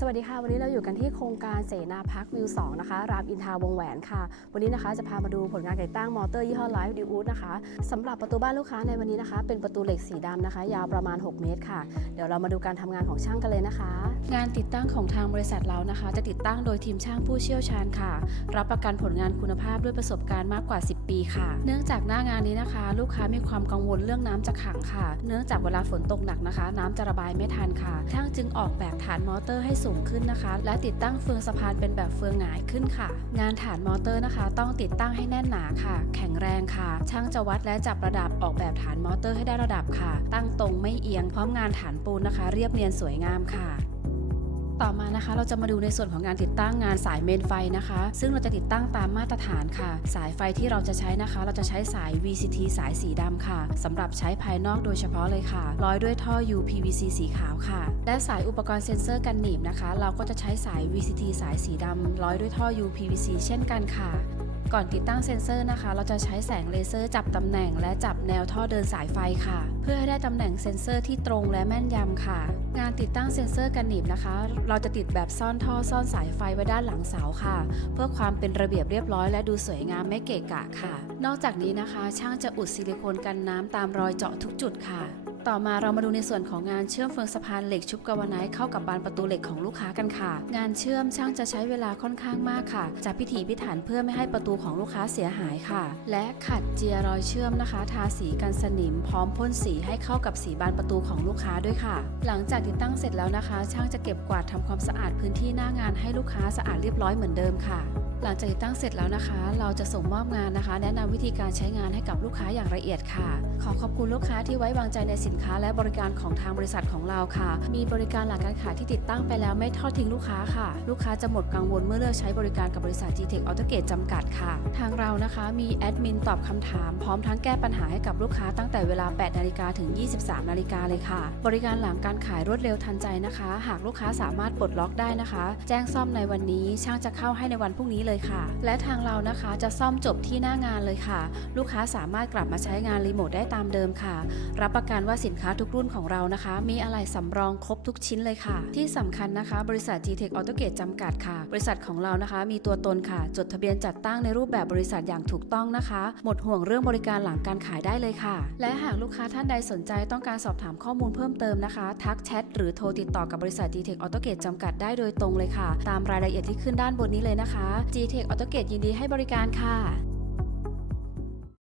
สวัสดีค่ะ วันนี้เราอยู่กันที่โครงการเสนาพักวิว 2 นะคะ รามอินทาวงแหวนค่ะ วันนี้นะคะจะพามาดูผลงานติดตั้งมอเตอร์ยี่ห้อไลฟ์ดิวูดนะคะสำหรับประตูบ้านลูกค้าในวันนี้นะคะ เป็นประตูเหล็กสีดำนะคะ ยาวประมาณ 6 เมตรค่ะ เดี๋ยวเรามาดูการทำงานของช่างกันเลยนะคะ งานติดตั้งของทางบริษัทเรานะคะ จะติดตั้งโดยทีมช่างผู้เชี่ยวชาญค่ะ รับประกันผลงานคุณภาพด้วยประสบการณ์มากกว่า 10 ปีค่ะ เนื่องจากหน้างานนี้นะคะ ลูกค้ามีความกังวลเรื่องน้ำจะขังค่ะ เนื่องจากเวลาฝนตกหนักนะคะ น้ำจะระบายไม่ทันค่ะช่างจึงออกแบบฐานมอเตอร์ให้สงขึ้นนะคะ และติดตั้งเฟืองสะพานเป็นแบบเฟืองหงายขึ้นค่ะ งานฐานมอเตอร์นะคะ ต้องติดตั้งให้แน่นหนาค่ะ แข็งแรงค่ะ ช่างจะวัดและจับระดับออกแบบฐานมอเตอร์ให้ได้ระดับค่ะ ตั้งตรงไม่เอียงพร้อมงานฐานปูนนะคะ เรียบเนียนสวยงามค่ะ ต่อมานะคะเราจะมาดูในส่วนของงานติดตั้งงานสายเมนไฟนะคะ ซึ่งเราจะติดตั้งตามมาตรฐานค่ะ สายไฟที่เราจะใช้นะคะ เราจะใช้สาย VCT สายสีดำค่ะสำหรับใช้ภายนอกโดยเฉพาะเลยค่ะ ร้อยด้วยท่อ UPVC สีขาวค่ะ และสายอุปกรณ์เซ็นเซอร์กันหนีบนะคะ เราก็จะใช้สาย VCT สายสีดำร้อยด้วยท่อ UPVC เช่นกันค่ะ ก่อนติดตั้งเซ็นเซอร์นะคะ เราจะใช้แสงเลเซอร์จับตำแหน่ง และจับแนวท่อเดินสายไฟค่ะ เพื่อให้ได้ตำแหน่งเซ็นเซอร์ที่ตรงและแม่นยำค่ะ งานติดตั้งเซ็นเซอร์กันหนีบนะคะ เราจะติดแบบซ่อนท่อซ่อนสายไฟไว้ด้านหลังเสาค่ะ เพื่อความเป็นระเบียบเรียบร้อยและดูสวยงามไม่เกะกะค่ะ นอกจากนี้นะคะ ช่างจะอุดซิลิโคนกันน้ำตามรอยเจาะทุกจุดค่ะ ต่อมาเรามาดูในส่วนของงานเชื่อมเฟืองสะพานเหล็กชุบกาวาไนท์เข้ากับบานประตูเหล็กของลูกค้ากันค่ะ งานเชื่อมช่างจะใช้เวลาค่อนข้างมากค่ะจะพิถีพิถันเพื่อไม่ให้ประตูของลูกค้าเสียหายค่ะ และขัดเจียรอยเชื่อมนะคะ ทาสีกันสนิมพร้อมพ่นสีให้เข้ากับสีบานประตูของลูกค้าด้วยค่ะ หลังจากติดตั้งเสร็จแล้วนะคะ ช่างจะเก็บกวาดทำความสะอาดพื้นที่หน้างานให้ลูกค้าสะอาดเรียบร้อยเหมือนเดิมค่ะ หลังจากติดตั้งเสร็จแล้วนะคะ เราจะส่งมอบงานนะคะ แนะนำวิธีการใช้งานให้กับลูกค้าอย่างละเอียดค่ะ ขอขอบคุณลูกค้าที่ไว้วางใจในสินค้าและบริการของทางบริษัทของเราค่ะ มีบริการหลังการขายที่ติดตั้งไปแล้วไม่ทอดทิ้งลูกค้าค่ะ ลูกค้าจะหมดกังวลเมื่อเลือกใช้บริการกับบริษัท GTech AutoGate จำกัดค่ะ ทางเรานะคะมีแอดมินตอบคำถามพร้อมทั้งแก้ปัญหาให้กับลูกค้าตั้งแต่เวลา 8 นาฬิกาถึง 23 นาฬิกาเลยค่ะ บริการหลังการขายรวดเร็วทันใจนะคะ หากลูกค้าสามารถปลดล็อกได้นะคะ แจ้งซ่อมในวันนี้ช่างจะเข้าให้ในวันพรุ่งนี้เลยค่ะ และทางเรานะคะจะซ่อมจบที่หน้างานเลยค่ะ ลูกค้าสามารถกลับมาใช้งานรีโมทได้ตามเดิมค่ะ รับประกันว่าสินค้าทุกรุ่นของเรานะคะ มีอะไหล่สำรองครบทุกชิ้นเลยค่ะ ที่สำคัญนะคะ บริษัท GTech AutoGate จำกัดค่ะ บริษัทของเรานะคะ มีตัวตนค่ะ จดทะเบียนจัดตั้งในรูปแบบบริษัทอย่างถูกต้องนะคะ หมดห่วงเรื่องบริการหลังการขายได้เลยค่ะ และหากลูกค้าท่านใดสนใจต้องการสอบถามข้อมูลเพิ่มเติมนะคะ ทักแชทหรือโทรติดต่อกับบริษัท GTech AutoGate จำกัดได้โดยตรงเลยค่ะ ตามรายละเอียดที่ขึ้นด้านบนนี้เลยนะคะ GTech AutoGate ยินดีให้บริการค่ะ